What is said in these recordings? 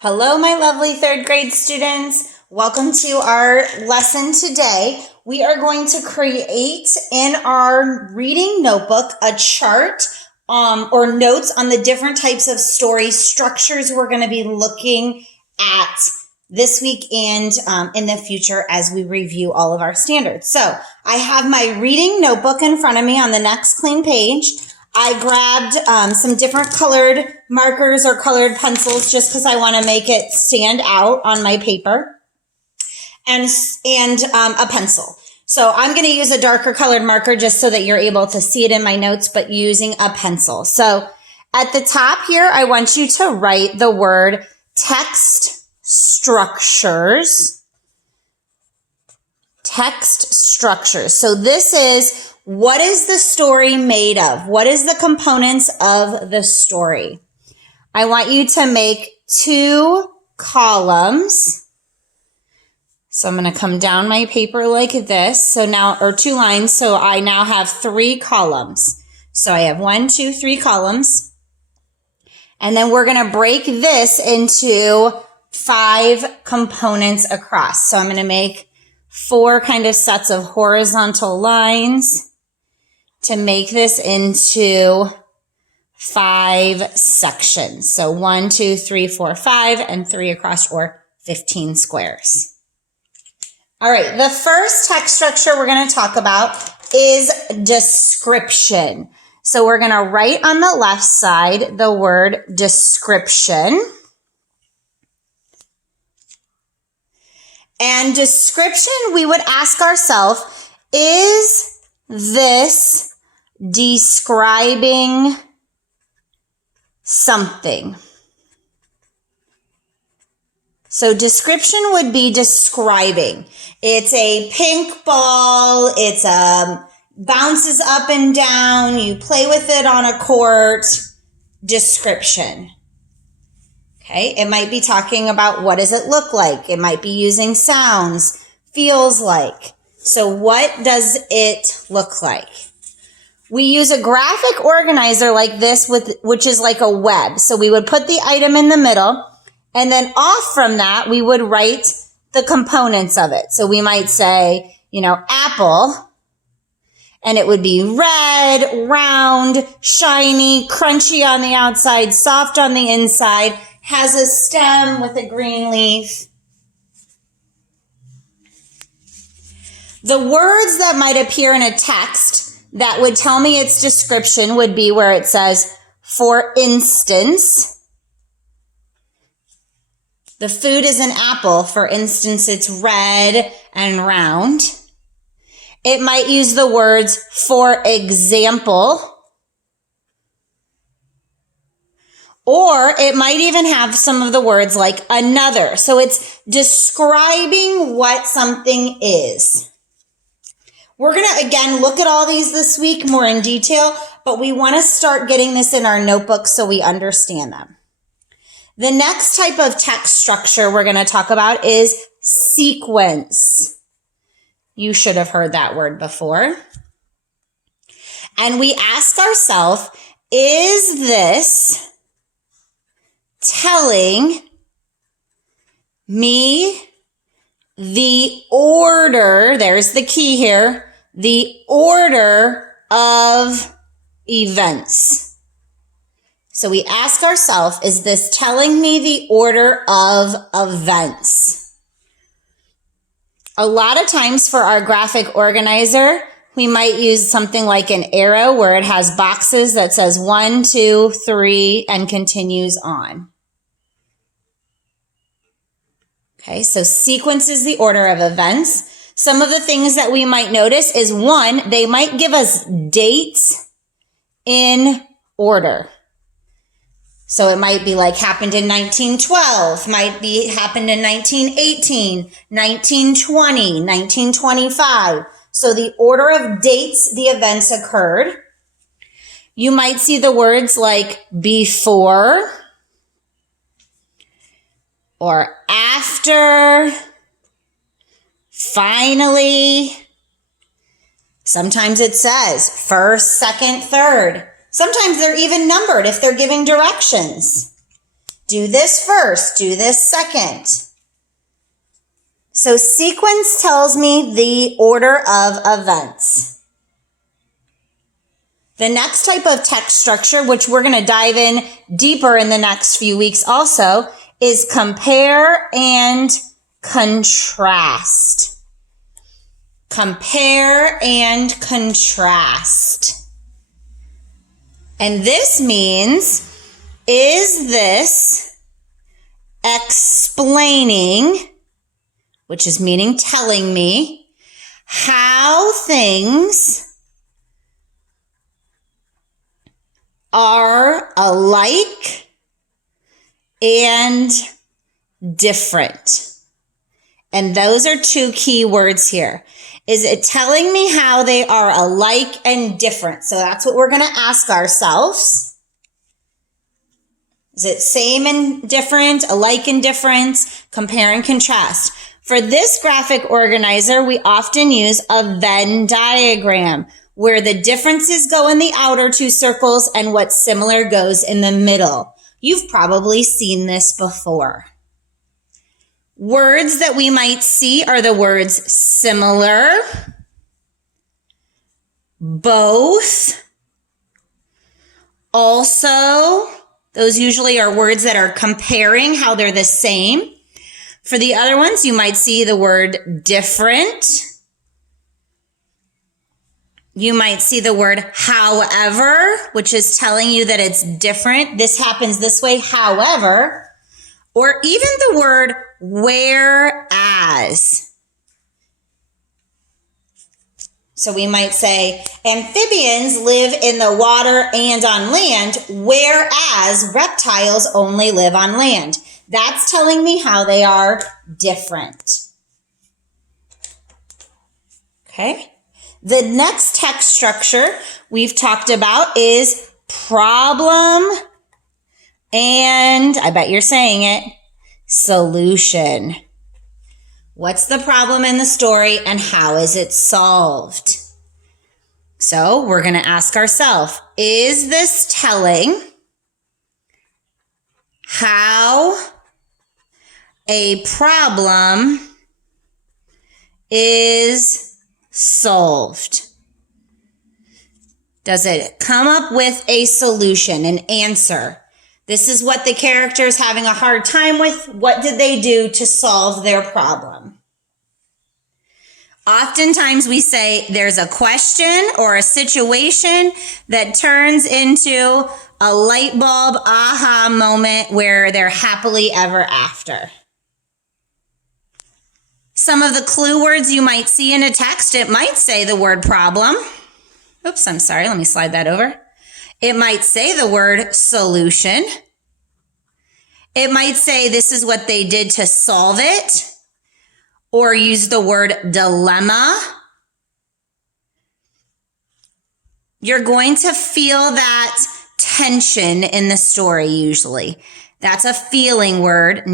Hello, my lovely third grade students. Welcome to our lesson today. We are going to create in our reading notebook a chart or notes on the different types of story structures we're going to be looking at this week and in the future as we review all of our standards. So I have my reading notebook in front of me on the next clean page. I grabbed some different colored markers or colored pencils just because I want to make it stand out on my paper, and a pencil. So I'm going to use a darker colored marker just so that you're able to see it in my notes, but using a pencil. So at the top here, I want you to write the word text structures. Text structures. So this is, what is the story made of? What is the components of the story? I want you to make 2 columns. So I'm going to come down my paper like this. So now, or 2 lines. So I now have 3 columns. So I have 1, 2, 3 columns. And then we're going to break this into 5 components across. So I'm going to make 4 kind of sets of horizontal lines to make this into 5 sections. So 1, 2, 3, 4, 5, and 3 across, or 15 squares. All right, the first text structure we're going to talk about is description. So we're going to write on the left side the word description. And description, we would ask ourselves, is this describing something? So description would be describing. It's a pink ball. It's bounces up and down. You play with it on a court. Description. Okay, it might be talking about what does it look like. It might be using sounds, feels like. So what does it look like? We use a graphic organizer like this, which is like a web. So we would put the item in the middle, and then off from that, we would write the components of it. So we might say, apple, and it would be red, round, shiny, crunchy on the outside, soft on the inside, has a stem with a green leaf. The words that might appear in a text that would tell me its description would be where it says, for instance, the food is an apple. For instance, it's red and round. It might use the words, for example, or it might even have some of the words like another. So it's describing what something is. We're going to, again, look at all these this week more in detail, but we want to start getting this in our notebook so we understand them. The next type of text structure we're going to talk about is sequence. You should have heard that word before. And we ask ourselves, is this telling me the order, there's the key here, the order of events? So we ask ourselves, is this telling me the order of events? A lot of times for our graphic organizer, we might use something like an arrow where it has boxes that says 1, 2, 3, and continues on. Okay, so sequence is the order of events. Some of the things that we might notice is 1, they might give us dates in order. So it might be like happened in 1912, might be happened in 1918, 1920, 1925. So the order of dates the events occurred. You might see the words like before, or after, finally. Sometimes it says first, second, third. Sometimes they're even numbered if they're giving directions. Do this first, do this second. So sequence tells me the order of events. The next type of text structure, which we're going to dive in deeper in the next few weeks also, is compare and contrast. Compare and contrast. And this means, is this explaining, which is meaning telling me, how things are alike and different? And those are two key words here. Is it telling me how they are alike and different? So that's what we're going to ask ourselves. Is it same and different, alike and different? Compare and contrast. For this graphic organizer, we often use a Venn diagram, where the differences go in the outer two circles and what's similar goes in the middle. You've probably seen this before. Words that we might see are the words similar, both, also. Those usually are words that are comparing how they're the same. For the other ones, you might see the word different. You might see the word however, which is telling you that it's different. This happens this way, however. Or even the word whereas. So we might say, amphibians live in the water and on land, whereas reptiles only live on land. That's telling me how they are different. Okay. The next text structure we've talked about is problem, and I bet you're saying it, solution. What's the problem in the story and how is it solved? So we're going to ask ourselves, is this telling how a problem is solved? Does it come up with a solution, an answer? This is what the character is having a hard time with. What did they do to solve their problem? Oftentimes we say there's a question or a situation that turns into a light bulb aha moment where they're happily ever after. Some of the clue words you might see in a text, it might say the word problem. Oops, I'm sorry. Let me slide that over. It might say the word solution. It might say this is what they did to solve it, or use the word dilemma. You're going to feel that tension in the story usually. That's a feeling word,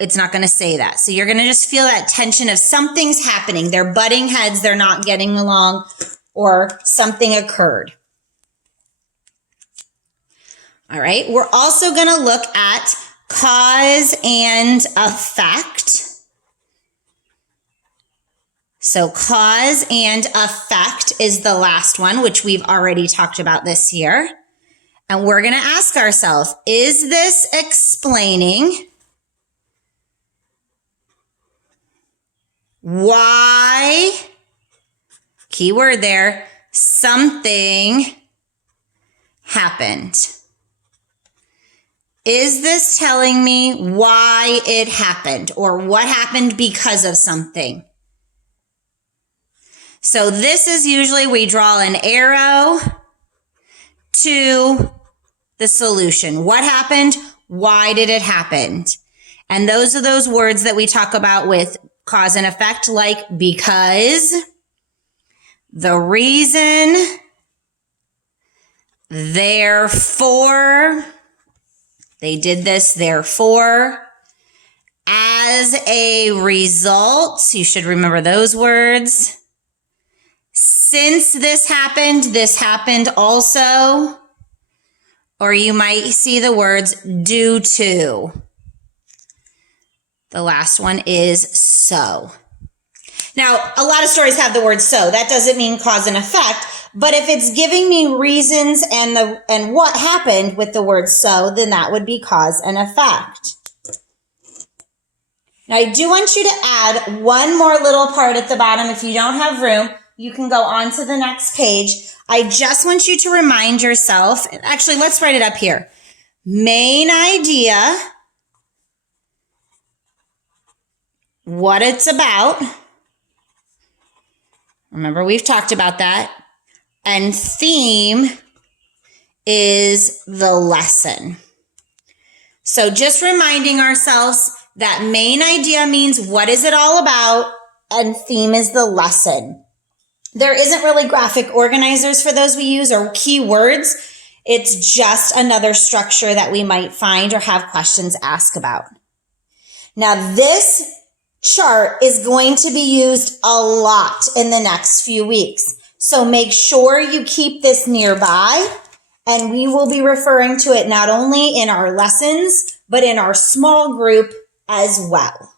it's not going to say that. So you're going to just feel that tension of something's happening. They're butting heads, they're not getting along, or something occurred. All right, we're also going to look at cause and effect. So cause and effect is the last one, which we've already talked about this year. And we're going to ask ourselves, is this explaining why, keyword there, something happened? Is this telling me why it happened or what happened because of something? So this is usually we draw an arrow to the solution. What happened? Why did it happen? And those are those words that we talk about with cause and effect, like because, the reason, therefore, they did this, therefore, as a result, you should remember those words. Since this happened also, or you might see the words due to. The last one is so. Now, a lot of stories have the word so. That doesn't mean cause and effect, but if it's giving me reasons and what happened with the word so, then that would be cause and effect. Now, I do want you to add one more little part at the bottom. If you don't have room, you can go on to the next page. I just want you to remind yourself, actually, let's write it up here. Main idea, what it's about. Remember, we've talked about that. And theme is the lesson. So just reminding ourselves that main idea means what is it all about, and theme is the lesson. There isn't really graphic organizers for those we use or keywords. It's just another structure that we might find or have questions asked about. Now, this chart is going to be used a lot in the next few weeks. So make sure you keep this nearby, and we will be referring to it not only in our lessons, but in our small group as well.